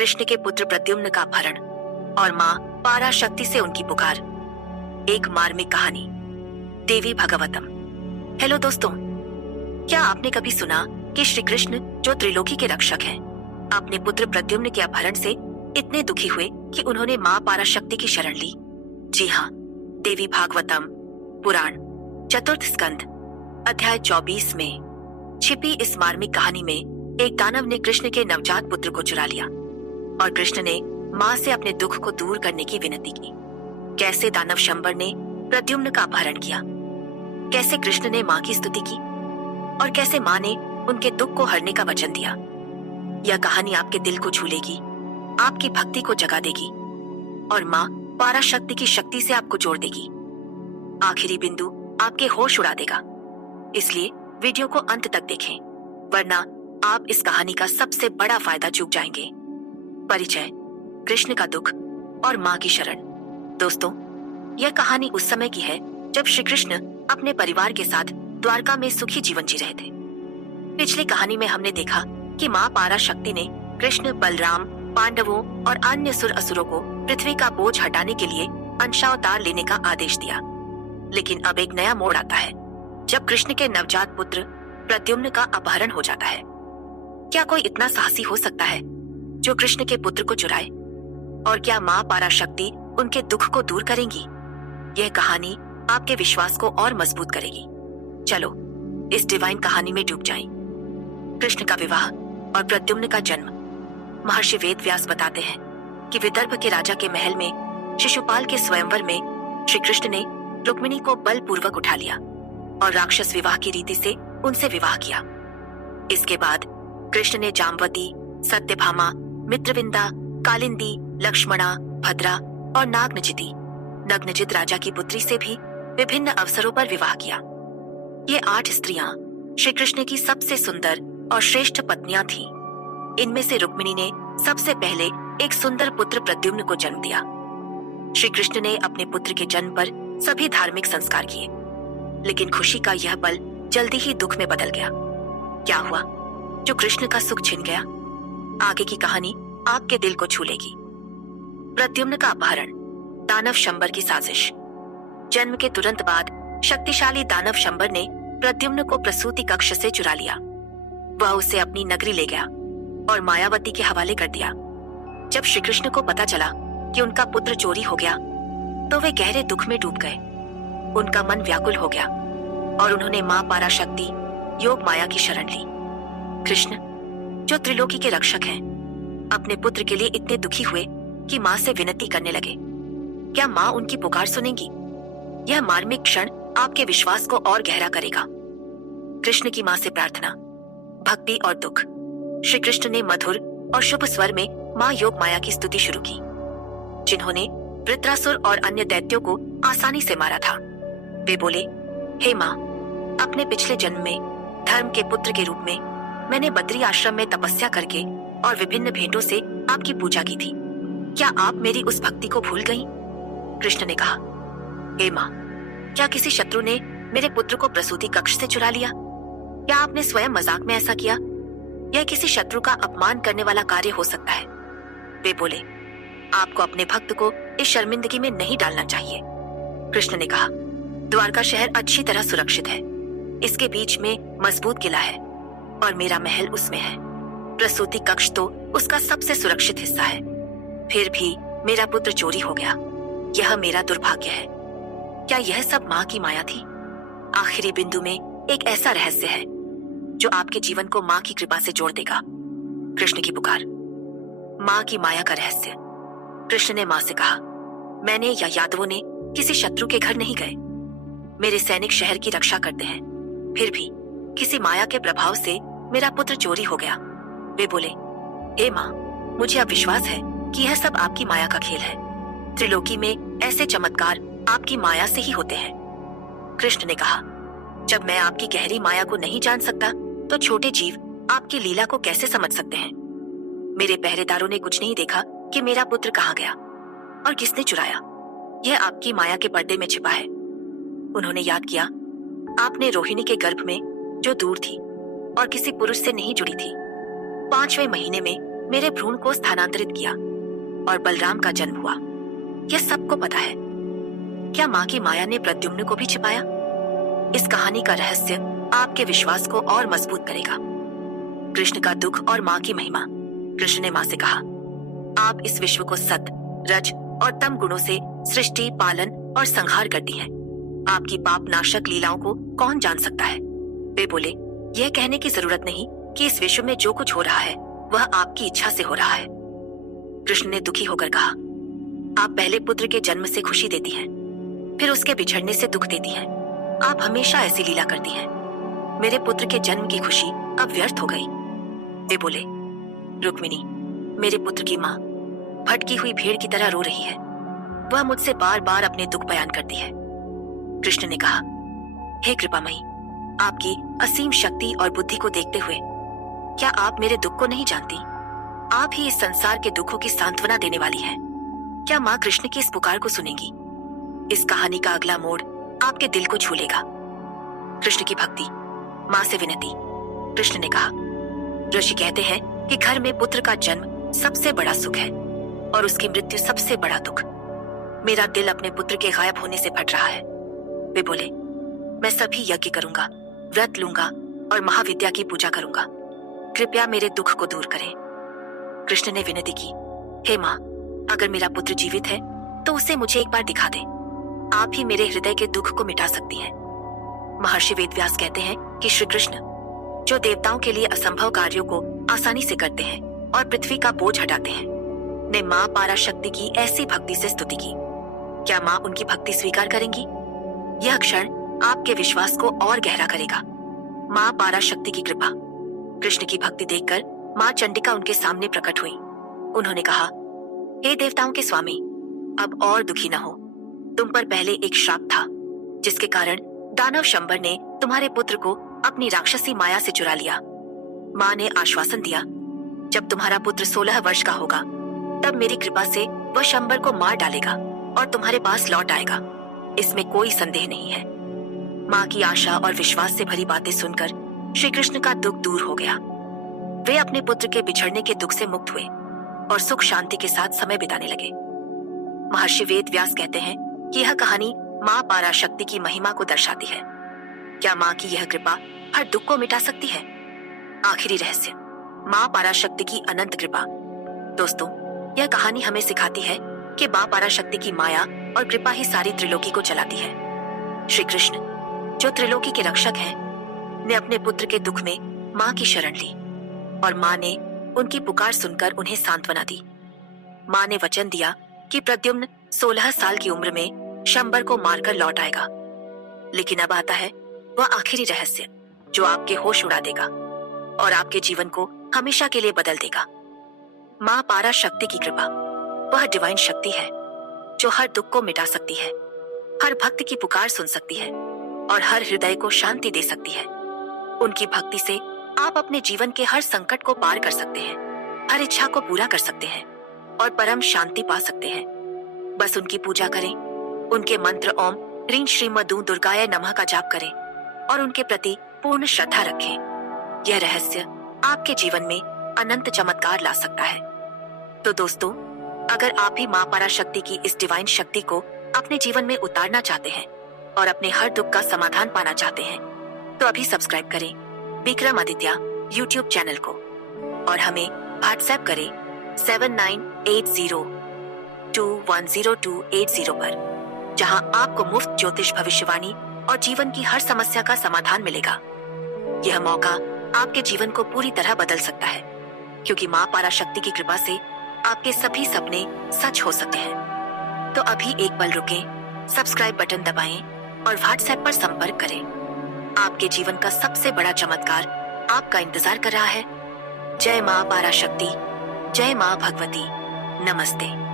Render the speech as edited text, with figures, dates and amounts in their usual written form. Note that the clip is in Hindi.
कृष्ण के पुत्र प्रद्युम्न का अपहरण और माँ पराशक्ति से उनकी पुकार। एक मार्मिक कहानी, देवी भागवतम। हेलो दोस्तों, क्या आपने कभी सुना कि श्री कृष्ण जो त्रिलोकी के रक्षक हैं, अपने पुत्र प्रद्युम्न के अपहरण से इतने दुखी हुए कि उन्होंने माँ पराशक्ति की शरण ली? जी हाँ, देवी भागवतम पुराण चतुर्थ स्कंद अध्याय 24 में छिपी इस मार्मिक कहानी में एक दानव ने कृष्ण के नवजात पुत्र को चुरा लिया और कृष्ण ने माँ से अपने दुख को दूर करने की विनती की। कैसे दानव शंबर ने प्रद्युम्न का अपहरण किया, कैसे कृष्ण ने माँ की स्तुति की और कैसे माँ ने उनके दुख को हरने का वचन दिया। यह कहानी आपके दिल को छूलेगी, आपकी भक्ति को जगा देगी और माँ पराशक्ति की शक्ति से आपको जोड़ देगी। आखिरी बिंदु आपके होश उड़ा देगा, इसलिए वीडियो को अंत तक देखें, वरना आप इस कहानी का सबसे बड़ा फायदा चूक जाएंगे। परिचय, कृष्ण का दुख और माँ की शरण। दोस्तों, यह कहानी उस समय की है जब श्री कृष्ण अपने परिवार के साथ द्वारका में सुखी जीवन जी रहे थे। पिछली कहानी में हमने देखा कि माँ पराशक्ति ने कृष्ण, बलराम, पांडवों और अन्य सुर असुरों को पृथ्वी का बोझ हटाने के लिए अंशावतार लेने का आदेश दिया। लेकिन अब एक नया मोड़ आता है जब कृष्ण के नवजात पुत्र प्रद्युम्न का अपहरण हो जाता है। क्या कोई इतना साहसी हो सकता है जो कृष्ण के पुत्र को चुराए? और क्या माँ पराशक्ति उनके दुख को दूर करेंगी? यह कहानी आपके विश्वास को और मजबूत करेगी। चलो इस डिवाइन कहानी में डूब जाएं। कृष्ण का विवाह और प्रद्युम्न का जन्म। महर्षि वेद व्यास बताते हैं कि विदर्भ के राजा के महल में शिशुपाल के स्वयंवर में श्री कृष्ण ने रुक्मिणी को बलपूर्वक उठा लिया और राक्षस विवाह की रीति से उनसे विवाह किया। इसके बाद कृष्ण ने जामवती, सत्यभामा, मित्रविंदा, कालिंदी, लक्ष्मणा, भद्रा और नागनजिती, नग्नजित राजा की पुत्री से भी विभिन्न अवसरों पर विवाह किया। ये 8 स्त्रियां श्री कृष्ण की सबसे सुंदर और श्रेष्ठ पत्नियां थीं। इनमें से रुक्मिणी ने सबसे पहले एक सुंदर पुत्र प्रद्युम्न को जन्म दिया। श्री कृष्ण ने अपने पुत्र के जन्म पर सभी धार्मिक संस्कार किए, लेकिन खुशी का यह पल जल्दी ही दुख में बदल गया। क्या हुआ जो कृष्ण का सुख छिन गया? आगे की कहानी आपके दिल को छूलेगी। प्रद्युम्न का अपहरण, दानव शंबर की साजिश। जन्म के तुरंत बाद शक्तिशाली दानव शंबर ने प्रद्युम्न को प्रसूति कक्ष से चुरा लिया। वह उसे अपनी नगरी ले गया और मायावती के हवाले कर दिया। जब श्री कृष्ण को पता चला कि उनका पुत्र चोरी हो गया, तो वे गहरे दुख में डूब गए। उनका मन व्याकुल हो गया और उन्होंने माँ पराशक्ति, योग माया की शरण ली। कृष्ण, जो त्रिलोकी के रक्षक हैं, अपने पुत्र के लिए इतने दुखी हुए कि माँ से विनती करने लगे। क्या माँ उनकी पुकार सुनेंगी? यह मार्मिक क्षण आपके विश्वास को और गहरा करेगा। कृष्ण की माँ से प्रार्थना, भक्ति और दुख। श्री कृष्ण ने मधुर और शुभ स्वर में माँ योग माया की स्तुति शुरू की, जिन्होंने वृत्रासुर और अन्य दैत्यों को आसानी से मारा था। वे बोले, हे माँ, अपने पिछले जन्म में धर्म के पुत्र के रूप में मैंने बद्री आश्रम में तपस्या करके और विभिन्न भेंटों से आपकी पूजा की थी। क्या आप मेरी उस भक्ति को भूल गईं? कृष्ण ने कहा, हे माँ, क्या किसी शत्रु ने मेरे पुत्र को प्रसूति कक्ष से चुरा लिया? क्या आपने स्वयं मजाक में ऐसा किया? यह किसी शत्रु का अपमान करने वाला कार्य हो सकता है। वे बोले, आपको अपने भक्त को इस शर्मिंदगी में नहीं डालना चाहिए। कृष्ण ने कहा, द्वारका शहर अच्छी तरह सुरक्षित है। इसके बीच में मजबूत किला है और मेरा महल उसमें है। प्रसूति कक्ष तो उसका सबसे सुरक्षित हिस्सा है। फिर भी मेरा पुत्र चोरी हो गया। यह मेरा दुर्भाग्य है। क्या यह सब माँ की माया थी? आखिरी बिंदु में एक ऐसा रहस्य है जो आपके जीवन को माँ की कृपा से जोड़ देगा। कृष्ण की पुकार, माँ की माया का रहस्य। कृष्ण ने माँ से कहा, मैंने या यादवों ने किसी शत्रु के घर नहीं गए। मेरे सैनिक शहर की रक्षा करते हैं। फिर भी किसी माया के प्रभाव से मेरा पुत्र चोरी हो गया। वे बोले, हे माँ, मुझे अब विश्वास है कि यह सब आपकी माया का खेल है। त्रिलोकी में ऐसे चमत्कार आपकी माया से ही होते हैं। कृष्ण ने कहा, जब मैं आपकी गहरी माया को नहीं जान सकता, तो छोटे जीव आपकी लीला को कैसे समझ सकते हैं? मेरे पहरेदारों ने कुछ नहीं देखा कि मेरा पुत्र कहाँ गया और किसने चुराया। यह आपकी माया के पर्दे में छिपा है। उन्होंने याद किया, आपने रोहिणी के गर्भ में, जो दूर थी और किसी पुरुष से नहीं जुड़ी थी, 5वें महीने में मेरे भ्रूण को स्थानांतरित किया और बलराम का जन्म हुआ। यह सबको पता है। क्या माँ की माया ने प्रद्युम्न को भी छिपाया? इस कहानी का रहस्य आपके विश्वास को और मजबूत करेगा। कृष्ण का दुख और माँ की महिमा। कृष्ण ने माँ से कहा, आप इस विश्व को सत, रज और तम गुणों से सृष्टि, पालन और संहार करती हैं। आपकी पाप नाशक लीलाओं को कौन जान सकता है? वे बोले, यह कहने की जरूरत नहीं कि इस विश्व में जो कुछ हो रहा है वह आपकी इच्छा से हो रहा है। कृष्ण ने दुखी होकर कहा, आप पहले पुत्र के जन्म से खुशी देती हैं, फिर उसके बिछड़ने से दुख देती हैं। आप हमेशा ऐसी लीला करती हैं। मेरे पुत्र के जन्म की खुशी अब व्यर्थ हो गई। वे बोले, रुक्मिणी, मेरे पुत्र की माँ भटकी हुई भेड़ की तरह रो रही है। वह मुझसे बार बार अपने दुख बयान करती है। कृष्ण ने कहा, हे कृपामयी, आपकी असीम शक्ति और बुद्धि को देखते हुए क्या आप मेरे दुख को नहीं जानती? आप ही इस संसार के दुखों की सांत्वना देने वाली हैं। क्या माँ कृष्ण की इस पुकार को सुनेगी? इस कहानी का अगला मोड़ आपके दिल को छू लेगा। कृष्ण की भक्ति। माँ से विनती। कृष्ण ने कहा, ऋषि कहते हैं कि घर में पुत्र का जन्म सबसे बड़ा सुख है और उसकी मृत्यु सबसे बड़ा दुख। मेरा दिल अपने पुत्र के गायब होने से फट रहा है। वे बोले, मैं सभी यज्ञ करूंगा, व्रत लूंगा और महाविद्या की पूजा करूंगा। कृपया मेरे दुख को दूर करें। कृष्ण ने विनती की, हे माँ, अगर मेरा पुत्र जीवित है तो उसे मुझे एक बार दिखा दे। आप ही मेरे हृदय के दुख को मिटा सकती हैं। महर्षि वेदव्यास कहते हैं कि श्री कृष्ण, जो देवताओं के लिए असंभव कार्यों को आसानी से करते हैं और पृथ्वी का बोझ हटाते हैं, ने माँ पाराशक्ति की ऐसी भक्ति से स्तुति की। क्या माँ उनकी भक्ति स्वीकार करेंगी? यह क्षण आपके विश्वास को और गहरा करेगा। माँ पाराशक्ति की कृपा। कृष्ण की भक्ति देखकर माँ चंडिका उनके सामने प्रकट हुई। उन्होंने कहा, हे देवताओं के स्वामी, अब और दुखी न हो। तुम पर पहले एक श्राप था जिसके कारण दानव शंबर ने तुम्हारे पुत्र को अपनी राक्षसी माया से चुरा लिया। माँ ने आश्वासन दिया, जब तुम्हारा पुत्र 16 वर्ष का होगा तब मेरी कृपा से वह शंबर को मार डालेगा और तुम्हारे पास लौट आएगा। इसमें कोई संदेह नहीं है। माँ की आशा और विश्वास से भरी बातें सुनकर श्री कृष्ण का दुख दूर हो गया। वे अपने पुत्र के बिछड़ने के दुख से मुक्त हुए और सुख शांति के साथ समय बिताने लगे। महर्षि वेद व्यास कहते हैं कि यह कहानी माँ पाराशक्ति की महिमा को दर्शाती है। क्या माँ की यह कृपा हर दुख को मिटा सकती है? आखिरी रहस्य, माँ पाराशक्ति की अनंत कृपा। दोस्तों, यह कहानी हमें सिखाती है कि माँ पाराशक्ति की माया और कृपा ही सारी त्रिलोकी को चलाती है। श्री कृष्ण, जो त्रिलोकी के रक्षक हैं, ने अपने पुत्र के दुख में माँ की शरण ली और माँ ने उनकी पुकार सुनकर उन्हें सांत्वना दी। माँ ने वचन दिया कि प्रद्युम्न 16 साल की उम्र में शंबर को मारकर लौट आएगा। लेकिन अब आता है वह आखिरी रहस्य जो आपके होश उड़ा देगा और आपके जीवन को हमेशा के लिए बदल देगा। माँ पाराशक्ति की कृपा वह डिवाइन शक्ति है जो हर दुख को मिटा सकती है, हर भक्त की पुकार सुन सकती है और हर हृदय को शांति दे सकती है। उनकी भक्ति से आप अपने जीवन के हर संकट को पार कर सकते हैं, हर इच्छा को पूरा कर सकते हैं और परम शांति पा सकते हैं। बस उनकी पूजा करें, उनके मंत्र ओम ह्रीं श्री मधु दुर्गाय नमः का जाप करें और उनके प्रति पूर्ण श्रद्धा रखें। यह रहस्य आपके जीवन में अनंत चमत्कार ला सकता है। तो दोस्तों, अगर आप भी माँ पाराशक्ति की इस डिवाइन शक्ति को अपने जीवन में उतारना चाहते हैं और अपने हर दुख का समाधान पाना चाहते हैं, तो अभी सब्सक्राइब करें विक्रमादित्य यूट्यूब चैनल को और हमें व्हाट्सएप करें 7980210280 पर, जहां आपको मुफ्त ज्योतिष भविष्यवाणी और जीवन की हर समस्या का समाधान मिलेगा। यह मौका आपके जीवन को पूरी तरह बदल सकता है, क्योंकि माँ पाराशक्ति की कृपा से आपके सभी सपने सच हो सकते हैं। तो अभी एक पल रुकें, सब्सक्राइब बटन दबाएं और व्हाट्सएप पर संपर्क करें। आपके जीवन का सबसे बड़ा चमत्कार आपका इंतजार कर रहा है। जय माँ पाराशक्ति, जय माँ भगवती, नमस्ते।